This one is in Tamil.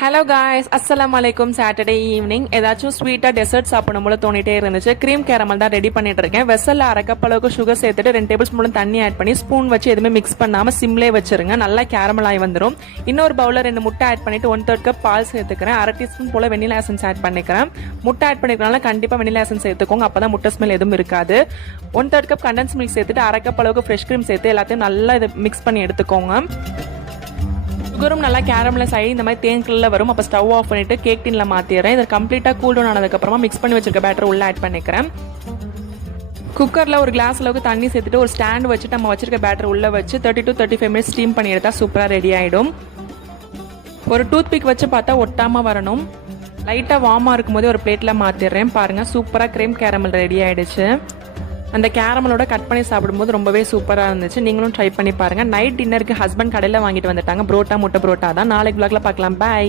ஹலோ காய்ஸ், அஸ்ஸலாமு அலைக்கும். சாட்டர்டே ஈவினிங் ஏதாச்சும் ஸ்வீட்டா டெசர்ட் சாப்பிடணும் போல தோணிட்டே இருந்துச்சு. க்ரீம் கேரமல் தான் ரெடி பண்ணிட்டு இருக்கேன். வெசல்ல அரை கப் அளவுக்கு சுகர் சேர்த்துட்டு 2 டேபிள் ஸ்பூன் தண்ணி ஆட் பண்ணி ஸ்பூன் வச்சு எதுவுமே மிக்ஸ் பண்ணாம சிம்லே வச்சிருங்க. நல்லா கேரமல் ஆகி வந்துடும். இன்னொரு பவுல 2 முட்டை ஆட் பண்ணிட்டு 1/3 கப் பால் சேர்த்துக்கிறேன். அரை டீஸ்பூன் போல வெனிலா எசன்ஸ் ஆட் பண்ணிக்கிறேன். முட்டை ஆட் பண்ணிக்கிறனால கண்டிப்பா வெனிலா எசன்ஸ் சேர்த்துக்கோங்க, அப்பதான் முட்டை ஸ்மெல் எதுவும் இருக்காது. 1/3 கப் கண்டன்ஸ் மில்க் சேர்த்துட்டு அரை கப் அளவுக்கு ஃப்ரெஷ் க்ரீம் சேர்த்து எல்லாத்தையும் நல்லா இதை மிக்ஸ் பண்ணி எடுத்துக்கோங்க. சுகரும் நல்லா கேரமலைஸ் ஆகி இந்த மாதிரி தேன் கலர்ல வரும். அப்போ ஸ்டவ் ஆஃப் பண்ணிட்டு கேக் டின்ல மாத்திடுறேன். இதை கம்ப்ளீட்டா கூல் டவுன் ஆனதுக்கப்புறமா மிக்ஸ் பண்ணி வச்சிருக்க பேட்டர் உள்ள ஆட் பண்ணிக்கிறேன். குக்கர்ல ஒரு கிளாஸ் அளவுக்கு தண்ணி சேர்த்துட்டு ஒரு ஸ்டாண்ட் வச்சுட்டு நம்ம வச்சிருக்க பேட்டர் உள்ள வச்சு 30 to 35 மினிட்ஸ் ஸ்டீம் பண்ணி எடுத்தா சூப்பரா ரெடி ஆயிடும். ஒரு டூத் பிக் வச்சு பார்த்தா ஒட்டாம வரணும். லைட்டா வார்மா இருக்கும் போதே ஒரு பிளேட்ல மாத்திடுறேன். பாருங்க, சூப்பரா கிரீம் கேரமல் ரெடி ஆயிடுச்சு. அந்த கேரமலோட கட் பண்ணி சாப்பிடும்போது ரொம்பவே சூப்பராக இருந்துச்சு. நீங்களும் ட்ரை பண்ணி பாருங்க. நைட் டின்னருக்கு ஹஸ்பண்ட் கடையில் வாங்கிட்டு வந்துட்டாங்க. புரோட்டா, முட்டை புரோட்டா தான். நாளைக்கு vlogல பார்க்கலாம். பாய்.